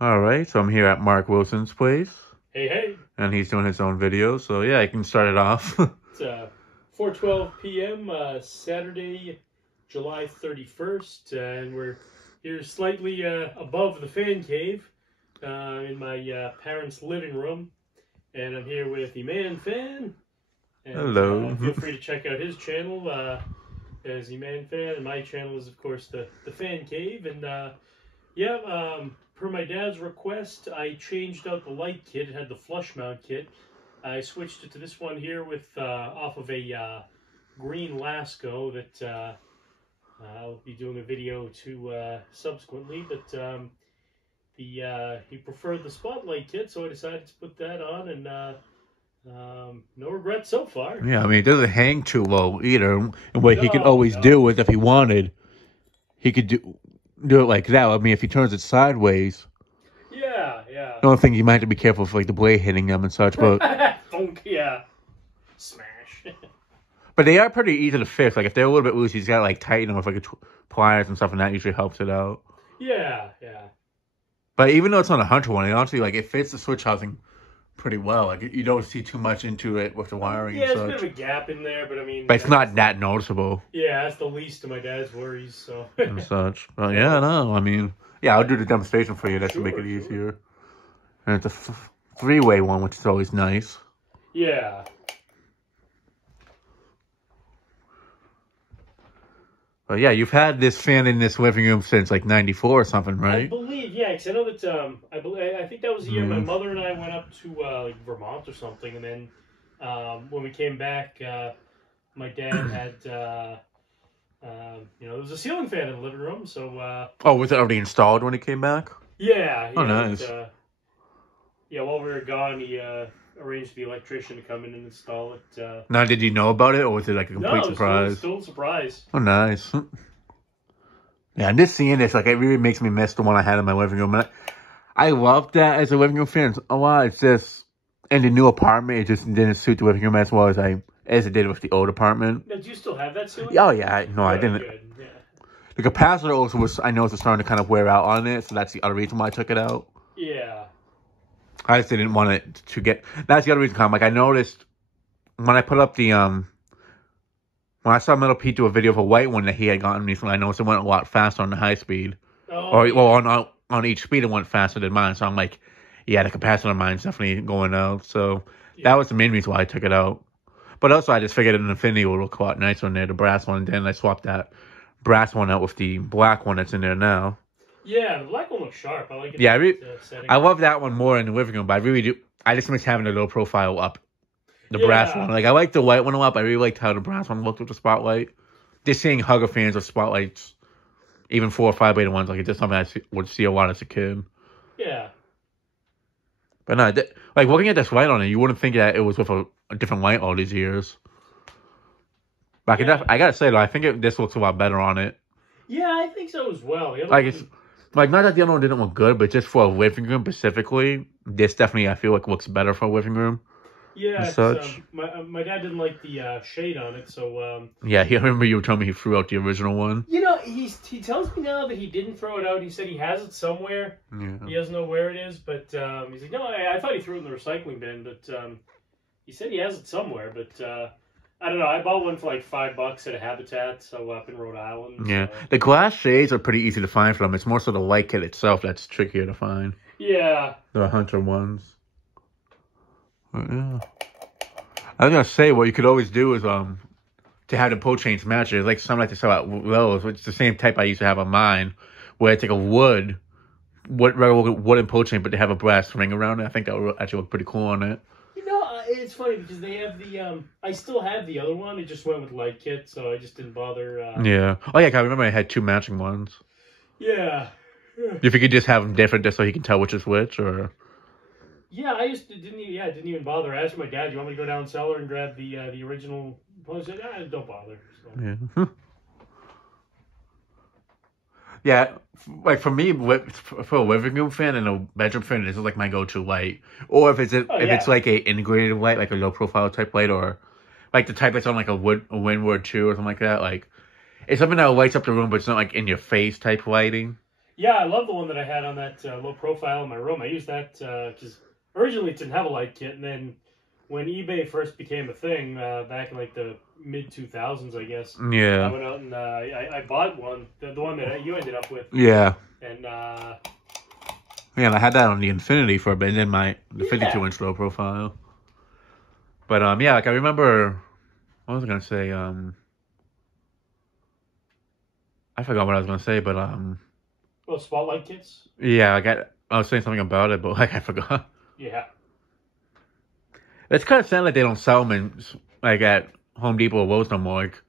All right, so I'm here at Mark Wilson's place, Hey, hey. and he's doing his own video. So yeah, I can start it off. It's 4:12 p.m. Saturday, July 31st, and we're here slightly above the fan cave in my parents' living room, and I'm here with the Man Fan, and Hello. feel free to check out his channel as the Man Fan, and my channel is of course the Fan Cave, and yeah, per my dad's request, I changed out the light kit. It had the flush mount kit. I switched it to this one here with off of a green Lasco that I'll be doing a video to subsequently. But he preferred the spotlight kit, so I decided to put that on, and no regrets so far. Yeah, I mean, it doesn't hang too low either. And what he could No, always no. do is, if he wanted, he could do it like that. I mean, if he turns it sideways, Yeah, yeah. the only thing you might have to be careful of, like the blade hitting them and such. But Thunk, yeah. Smash. they are pretty easy to fix. Like if they're a little bit loose, he's got to like tighten them with like pliers and stuff, and that usually helps it out. Yeah, yeah. But even though it's on a Hunter one, it honestly it fits the switch housing pretty well. Like you don't see too much into it with the wiring Yeah, and there's a bit such. of a gap in there, but I mean... But it's not that noticeable Yeah, that's the least of my dad's worries, so... and such. But yeah, no, I mean, yeah, I'll do the demonstration for you. That should make it Sure. easier. And it's a three-way one, which is always nice. Yeah. But yeah, you've had this fan in this living room since like '94 or something, I right? believe, yeah, because I know that, I think that was the year my mother and I went up to, like, Vermont or something, and then, when we came back, my dad had, there was a ceiling fan in the living room, so, Oh, was it already installed when he came back? yeah. Oh, nice. Yeah, while we were gone, he, arranged the electrician to come in and install it, Now, did you know about it, or was it like a complete No, it was surprise? still a surprise. Oh, nice. Yeah, and just seeing this, like, it really makes me miss the one I had in my living room. And I love that as a living room fan. A lot, it's just, in the new apartment, it just didn't suit the living room as well as it did with the old apartment. Now, do you still have that ceiling? Oh, yeah, no, I Good, didn't. good, yeah. The capacitor also was, I noticed, starting to kind of wear out on it, so that's the other reason why I took it out. Yeah. I just didn't want it to get, that's the other reason, like, I noticed, when I put up the, when I saw Metal Pete do a video of a white one that he had gotten recently, I noticed it went a lot faster on the high speed. Oh, Or, yeah. well, on each speed, it went faster than mine. So I'm like, yeah, the capacitor on mine's definitely going out. So that was the main reason why I took it out. But also, I just figured an Infinity would look a lot nicer in there, the brass one. And then I swapped that brass one out with the black one that's in there now. Yeah, the black one looks sharp. I like it. Yeah, Setting. I love that one more in the living room, but I really do. I just miss having the low profile up. The brass Yeah. one. Like, I like the white one a lot, but I really liked how the brass one looked with the spotlight. Just seeing Hugger fans with spotlights, even 4 or 5-weighted ones, like it's just something I would see a lot as a kid. Yeah. But no, like looking at this light on it, you wouldn't think that it was with a different light all these years. But I gotta say though, I think this looks a lot better on it. Yeah, I think so as well. The other Like one- it's like not that the other one didn't look good, but just for a living room specifically, this definitely I feel like looks better for a living room. yeah, and such. my dad didn't like the shade on it, so Yeah, I remember you were telling me he threw out the original one. he tells me now that he didn't throw it out. He said he has it somewhere. Yeah. He doesn't know where it is, but he's like, no, I thought he threw it in the recycling bin, but he said he has it somewhere, but I don't know. I bought one for like $5 at a Habitat, so up in Rhode Island. Yeah, So. the glass shades are pretty easy to find for them. It's more so the light kit itself that's trickier to find. Yeah. The Hunter ones. But yeah. I was gonna say what you could always do is to have the pull chains match it. Like some like to sell at Lowe's, which is the same type I used to have on mine, where it's like a regular wooden pull chain, but they have a brass ring around it. I think that would actually look pretty cool on it. It's funny because they have the I still have the other one. It just went with light kit, so I just didn't bother. Yeah. Oh yeah, 'cause I remember I had 2 matching ones. Yeah. If you could just have them different, just so he can tell which is which, or. Yeah, I didn't even bother. I asked my dad, "You want me to go down cellar and grab the original?" He said, "Don't bother." So. Yeah. Yeah, like for me, for a living room fan and a bedroom fan, this is like my go-to light. Or if it's like a integrated light, like a low profile type light, or like the type that's on like a windward too or something like that. Like it's something that lights up the room, but it's not like in your face type lighting. Yeah, I love the one that I had on that low profile in my room. I used that because originally it didn't have a light kit, and then when eBay first became a thing back in like the mid 2000s, I guess, I Yeah. went out and I bought one, the one that you ended up with, Yeah. and Yeah, and I had that on the Infinity for a bit, and then the yeah, 52-inch low profile. But yeah, like I remember, what was I gonna say? I forgot what I was gonna say, but well, spotlight kits, yeah, I was saying something about it, but like I forgot. yeah, It's kind of sad that they don't sell them like at Home Depot or Lowe's no more. Like,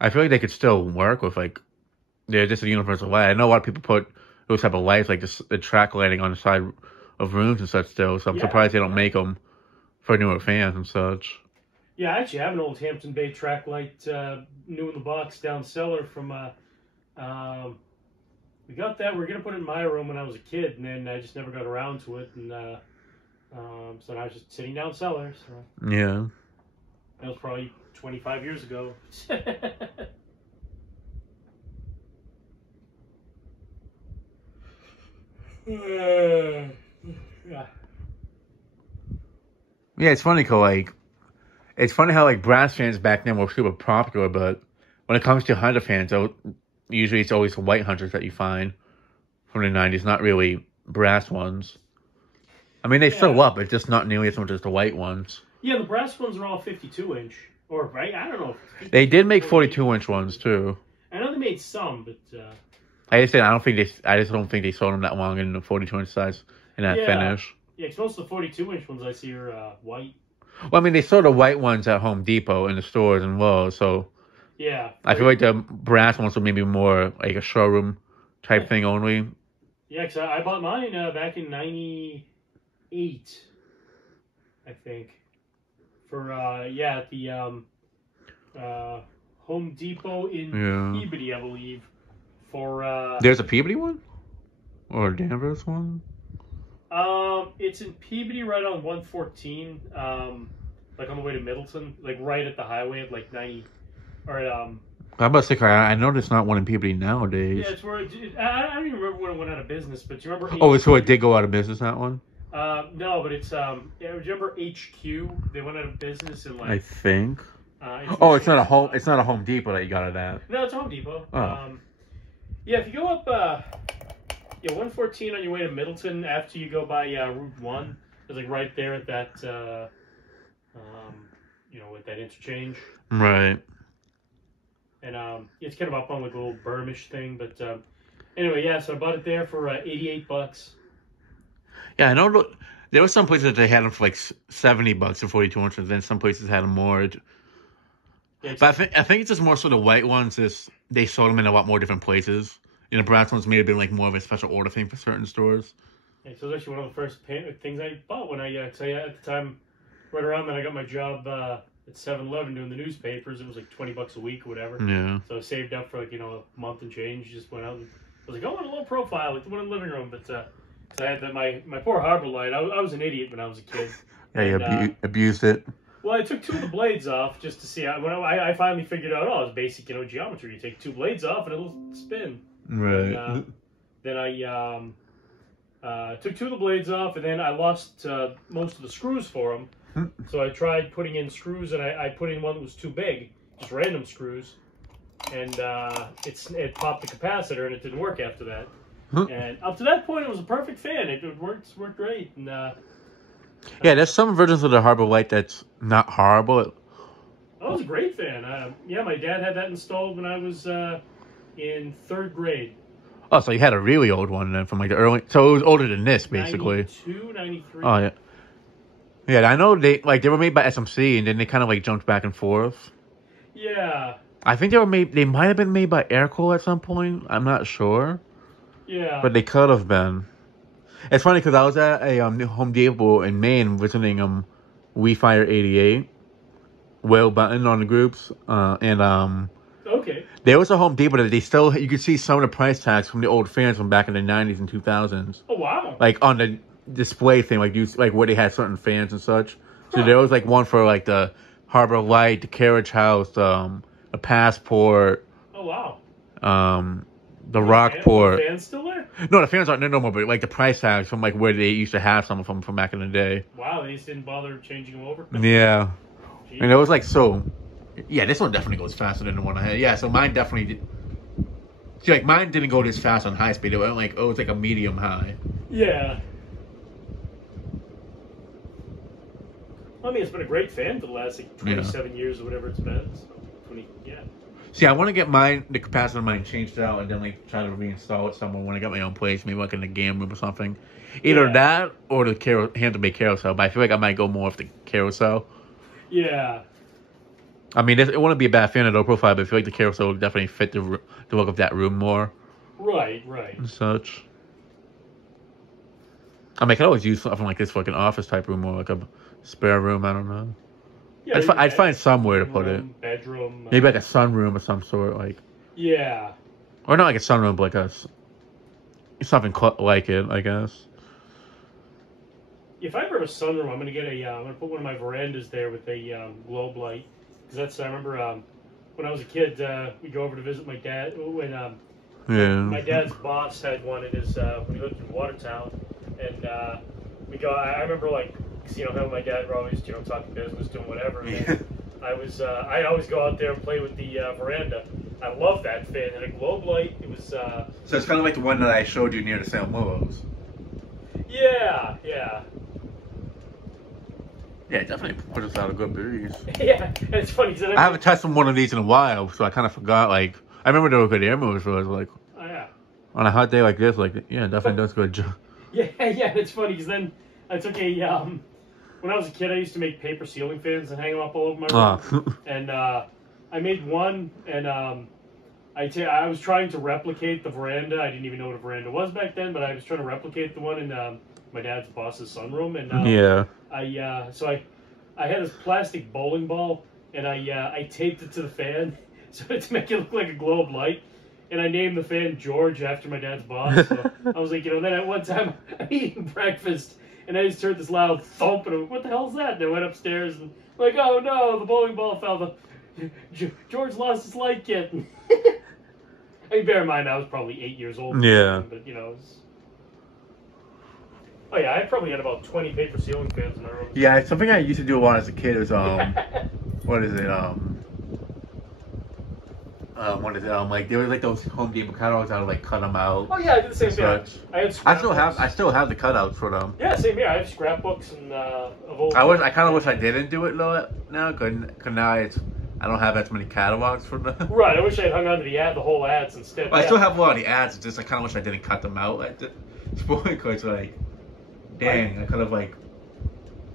I feel like they could still work with like they're just a universal light. I know a lot of people put those type of lights like the track lighting on the side of rooms and such still. So I'm yeah, surprised they don't make them for newer fans and such. yeah. I actually have an old Hampton Bay track light, new in the box down cellar from um, we got that. We were gonna put it in my room when I was a kid, and then I just never got around to it, and so now I was just sitting down cellar. So Yeah. that was probably 25 years ago. Yeah. Yeah, it's funny 'cause like it's funny how like brass fans back then were super popular, but when it comes to Hunter fans, usually it's always the white Hunters that you find from the '90s, not really brass ones. I mean, they Yeah. fill up, but just not nearly as much as the white ones. Yeah, the brass ones are all 52 inch. Or, right? I don't know. They did make 48. 42-inch ones too. I know they made some, but I just said I just don't think they sold them that long in the 42-inch size in that yeah. finish. Yeah, because most of the 42 inch ones I see are white. Well, I mean, they sold the white ones at Home Depot in the stores and Lowe's, so Yeah. I feel like the brass ones were maybe more like a showroom type thing only. Yeah, because I bought mine back in 98, I think. For, at the Home Depot in Yeah. Peabody, I believe. For, There's a Peabody one? Or a Danvers one? it's in Peabody right on 114, like on the way to Middleton, like right at the highway at like 90, or at, I'm about to say, I know there's not one in Peabody nowadays. yeah, it's where, I don't even remember when it went out of business, but do you remember? Oh, so it did go out of business, that one? No, but it's, yeah, do you remember HQ? They went out of business in like, I think. it's It's not a Home Depot that you got it at. No, it's Home Depot. Oh. Yeah, if you go up, 114 on your way to Middleton after you go by Route 1, it's like right there at that, with that interchange. Right. And it's kind of up on like a little Burmish thing, but anyway, yeah. So I bought it there for $88. Yeah, I know there were some places that they had them for like $70 for 42 inches, then some places had them more. Yeah, But I think it's just more so the white ones. They sold them in a lot more different places. And the brass ones may have been like more of a special order thing for certain stores. so it's actually one of the first things I bought when I at the time, right around then I got my job at 7-Eleven doing the newspapers. It was like $20 a week or whatever. Yeah. So I saved up for like a month and change. Just went out and I was like, I want a low profile, like the one in the living room. But so I had my poor Harbor Light. I was an idiot when I was a kid. Yeah, you abused it. Well, I took two of the blades off just to see. When I finally figured out, it's basic, geometry. You take two blades off and it'll spin. Right. And, then I took two of the blades off, and then I lost most of the screws for them. So I tried putting in screws, and I put in one that was too big, just random screws, and it popped the capacitor, and it didn't work after that. And up to that point, it was a perfect fan. It worked great. And yeah, there's some versions of the Harbor Light that's not horrible. I was a great fan. Yeah, my dad had that installed when I was in 3rd grade. Oh, so you had a really old one then from like the early. So it was older than this, basically. 92, 93. Oh yeah. Yeah, I know they were made by SMC, and then they kind of like jumped back and forth. Yeah. I think they might have been made by Aircool at some point. I'm not sure. Yeah. But they could have been. It's funny because I was at a Home Depot in Maine visiting We Fire 88, Will Button on the groups, and Okay. there was a Home Depot that you could see some of the price tags from the old fans from back in the 90s and 2000s. Oh wow. Like on the display thing, like where they had certain fans and such. So there was like one for like the Harbor Light, the Carriage House, a Passport. Oh wow. the The Rockport. fan's still there? No, the fans aren't there no more, but like the price tags from like where they used to have some from back in the day. Wow, they just didn't bother changing them over? Yeah. Jeez. And it was like so. Yeah, this one definitely goes faster than the one I had. Yeah, so mine definitely did. See, like mine didn't go this fast on high speed. It went like, oh, it's like a medium high. Yeah. I mean, it's been a great fan for the last like 27 years or whatever it's been. So 20, yeah. See, I want to get the capacitor of mine changed out and then like try to reinstall it somewhere when I got my own place, maybe like in the game room or something. Either that or the handmade carousel, but I feel like I might go more with the carousel. Yeah. I mean, it wouldn't be a bad fan of low profile, but I feel like the carousel would definitely fit the look of that room more. Right. And such. I mean, I could always use something like this for like an office type room or like a spare room. I don't know. Yeah, I'd find somewhere to put it. Bedroom. Maybe like a sunroom of some sort, like. Yeah. Or not like a sunroom, but like something like it, I guess. If I ever have a sunroom, I'm gonna get I'm gonna put one of my verandas there with a globe light, because that's I remember when I was a kid, we go over to visit my dad when my dad's boss had one in his when he lived in Watertown, and we go. I remember like. Cause, him and my dad were always, talking business, doing whatever. And I'd always go out there and play with the veranda. I love that fan. It had a globe light. It was. So it's kind of like the one that I showed you near the Salem Willows. Yeah. Yeah, it definitely puts us out a good breeze. Yeah, and it's funny. I haven't touched one of these in a while, so I kind of forgot. Like, I remember they were good air movers, so I was like, oh yeah. On a hot day like this, like, yeah, it definitely does good job. Yeah, it's funny because then I took when I was a kid, I used to make paper ceiling fans and hang them up all over my room. And I made one, and I was trying to replicate the veranda. I didn't even know what a veranda was back then, but I was trying to replicate the one in my dad's boss's sunroom. And I had this plastic bowling ball, and I taped it to the fan so to make it look like a globe light. And I named the fan George after my dad's boss. So I was like, then at one time I'm eating breakfast. And I just heard this loud thump, and I went, what the hell's that? And I went upstairs, and I'm like, oh no, the bowling ball fell. George lost his light kit. I mean, bear in mind, I was probably 8 years old. Yeah. But, Oh, yeah, I probably had about 20 paper ceiling fans in my room. Yeah, something I used to do a lot as a kid was, what is it, like there was like those Home Depot catalogs. I would like cut them out. Oh yeah, I did the same thing. I still have the cutouts for them. Yeah, same here. I have scrapbooks and of old. I kind of wish I didn't do it though now, cause now I don't have as many catalogs for them. Right, I wish I had hung on to the whole ads instead. Well, I still have a lot of the ads. It's just I kind of wish I didn't cut them out at this point, because like, dang, I could have like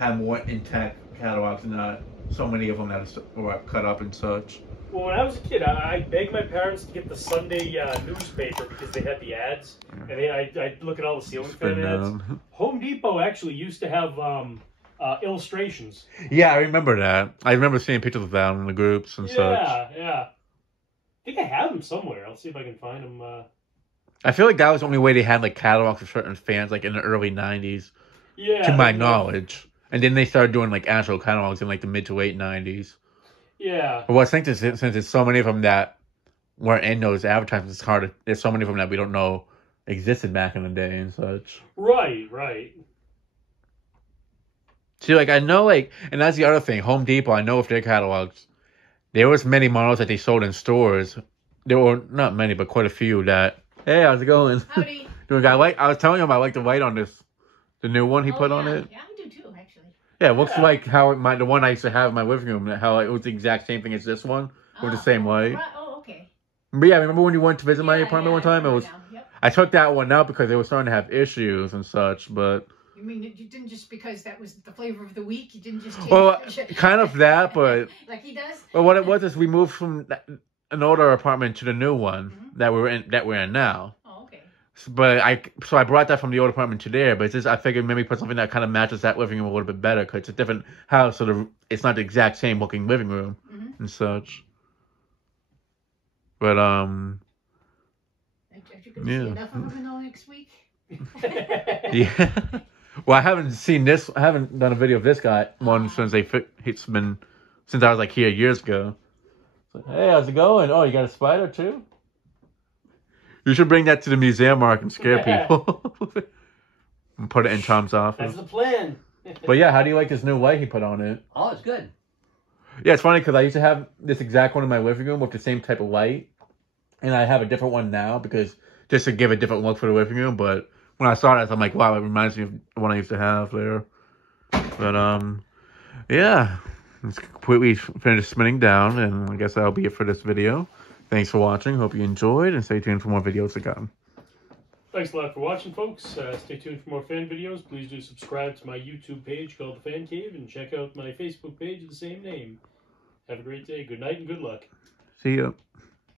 had more intact catalogs and not so many of them that were cut up and such. Well, when I was a kid, I begged my parents to get the Sunday newspaper because they had the ads, and I'd look at all the ceiling fan ads. Home Depot actually used to have illustrations. Yeah, I remember that. I remember seeing pictures of that in the groups and such. Yeah. I think I have them somewhere. I'll see if I can find them. I feel like that was the only way they had like catalogs for certain fans, like in the early '90s. Yeah. To my knowledge, and then they started doing like actual catalogs in like the mid to late '90s. Yeah. Well, I think since there's so many of them that weren't in those advertisements, it's hard. There's so many of them that we don't know existed back in the day and such. Right. See, like I know, like, and that's the other thing. Home Depot, I know with their catalogs, there was many models that they sold in stores. There were not many, but quite a few that. Hey, how's it going? Howdy. I was telling him I like the light on this, the new one he put on it. Yeah, I do too, actually. Yeah, it looks like how the one I used to have in my living room, how it was the exact same thing as this one, with the same light. Right. Oh, okay. But yeah, remember when you went to visit my apartment one time? Yep. I took that one out because they were starting to have issues and such, but... You mean you didn't just because that was the flavor of the week, you didn't just take Well, kind of that, but... Like he does? Well, what it was is we moved from an older apartment to the new one that we're in now. Oh, okay. But I brought that from the old apartment to there, but it's just I figured maybe put something that kind of matches that living room a little bit better because it's a different house, so it's not the exact same looking living room and such. But Are you going to see enough of them in the next week? yeah. Well, I haven't seen this. I haven't done a video of this guy one since since I was like here years ago. So, hey, how's it going? Oh, you got a spider too? You should bring that to the museum, Mark, and scare Yeah. people. And put it in Tom's office. That's the plan. But yeah, how do you like this new light he put on it? Oh, it's good. Yeah, it's funny because I used to have this exact one in my living room with the same type of light. And I have a different one now because just to give a different look for the living room. But when I saw it, I'm like, wow, it reminds me of the one I used to have there. But, yeah. It's completely finished spinning down. And I guess that'll be it for this video. Thanks for watching. Hope you enjoyed. And stay tuned for more videos to come. Thanks a lot for watching, folks. Stay tuned for more fan videos. Please do subscribe to my YouTube page called The Fan Cave and check out my Facebook page of the same name. Have a great day. Good night and good luck. See ya.